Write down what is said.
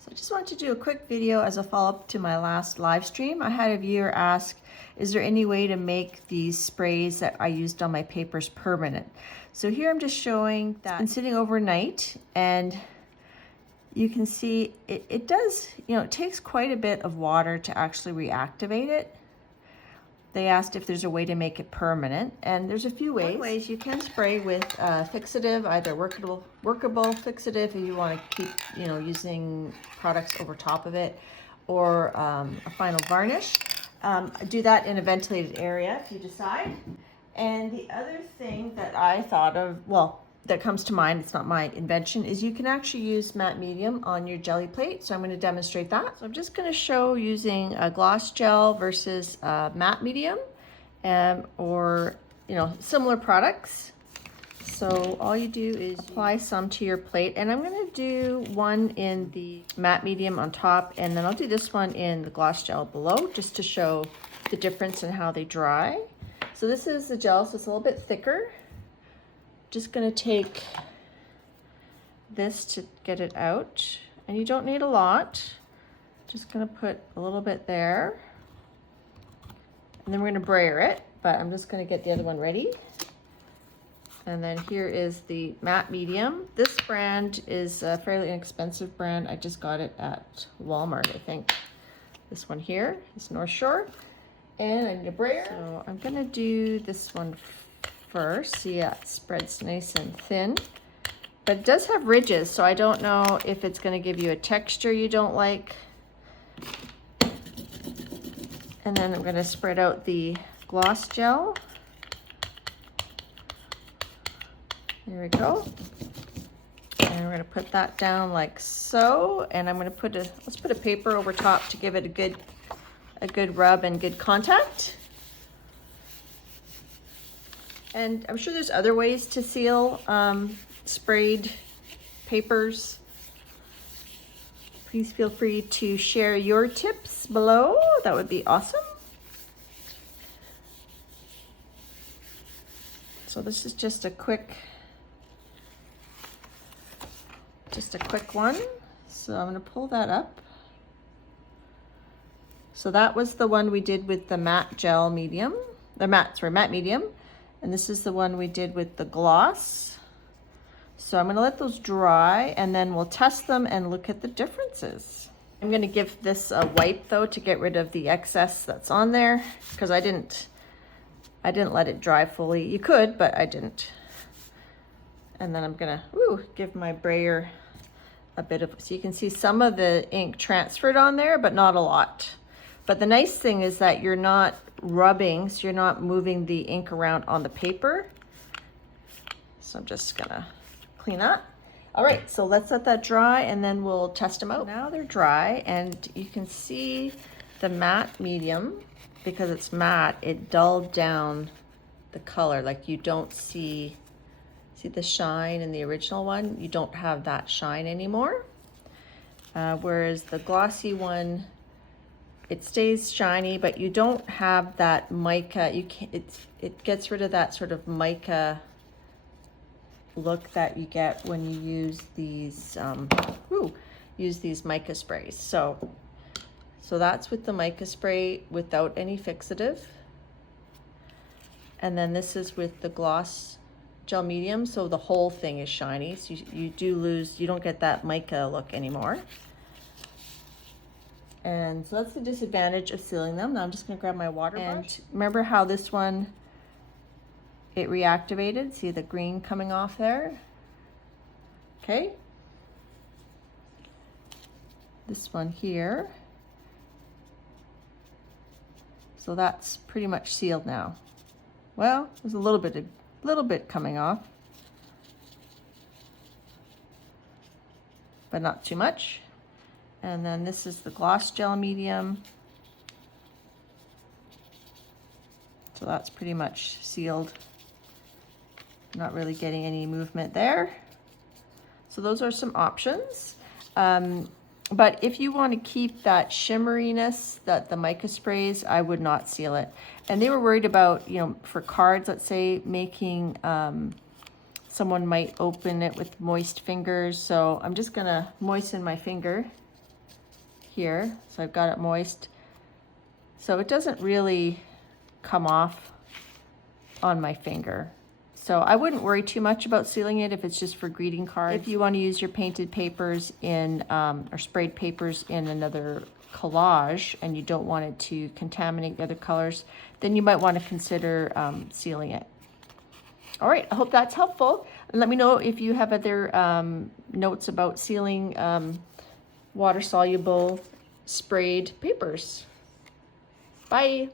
So I just wanted to do a quick video as a follow-up to my last live stream. I had a viewer ask, is there any way to make these sprays that I used on my papers permanent? So here I'm just showing that it's been sitting overnight, and you can see it does, it takes quite a bit of water to actually reactivate it. They asked if there's a way to make it permanent, and there's a few ways. One way is you can spray with fixative, either workable fixative if you want to keep, using products over top of it, or a final varnish. Do that in a ventilated area if you decide. And the other thing that I thought of, that comes to mind, it's not my invention, is you can actually use matte medium on your jelly plate. So I'm going to demonstrate that. So I'm just going to show using a gloss gel versus matte medium, or similar products. So all you do is apply some to your plate, and I'm going to do one in the matte medium on top, and then I'll do this one in the gloss gel below, just to show the difference in how they dry. So this is the gel, so it's a little bit thicker. Just going to take this to get it out, and you don't need a lot. Just going to put a little bit there, and then we're going to brayer it, but I'm just going to get the other one ready. And then here is the matte medium. This brand is a fairly inexpensive brand. I just got it at Walmart, I think. This one here is North Shore, and I need a brayer. So I'm going to do this one first. See, yeah, it spreads nice and thin, but it does have ridges, so I don't know if it's going to give you a texture you don't like. And then I'm going to spread out the gloss gel. There we go. And we're going to put that down like so, and I'm going to put let's put a paper over top to give it a good rub and good contact. And I'm sure there's other ways to seal sprayed papers. Please feel free to share your tips below. That would be awesome. So this is just a quick one. So I'm going to pull that up. So that was the one we did with the matte gel medium, matte medium. And this is the one we did with the gloss. So I'm going to let those dry, and then we'll test them and look at the differences. I'm going to give this a wipe though to get rid of the excess that's on there, because I didn't let it dry fully. You could, but I didn't. And then I'm going to give my brayer a bit of, so you can see some of the ink transferred on there, but not a lot. But the nice thing is that you're not rubbing, so you're not moving the ink around on the paper. So I'm just gonna clean that. All right, so let's let that dry, and then we'll test them out. Now they're dry, and you can see the matte medium, because it's matte, it dulled down the color. Like, you don't see the shine in the original one. You don't have that shine anymore. Whereas the glossy one, it stays shiny, but you don't have that mica. It gets rid of that sort of mica look that you get when you use these mica sprays. So that's with the mica spray without any fixative. And then this is with the gloss gel medium, so the whole thing is shiny. So you don't get that mica look anymore. And so that's the disadvantage of sealing them. Now I'm just going to grab my water brush. And remember how this one, it reactivated? See the green coming off there? Okay. This one here. So that's pretty much sealed now. Well, there's a little bit coming off, but not too much. And then this is the gloss gel medium. So that's pretty much sealed. Not really getting any movement there. So those are some options. But if you want to keep that shimmeriness that the mica sprays, I would not seal it. And they were worried about, for cards, let's say, making, someone might open it with moist fingers. So I'm just gonna moisten my finger here. So I've got it moist. So it doesn't really come off on my finger. So I wouldn't worry too much about sealing it if it's just for greeting cards. If you want to use your painted papers in, or sprayed papers in another collage and you don't want it to contaminate the other colors, then you might want to consider sealing it. All right, I hope that's helpful. And let me know if you have other notes about sealing water-soluble sprayed papers. Bye.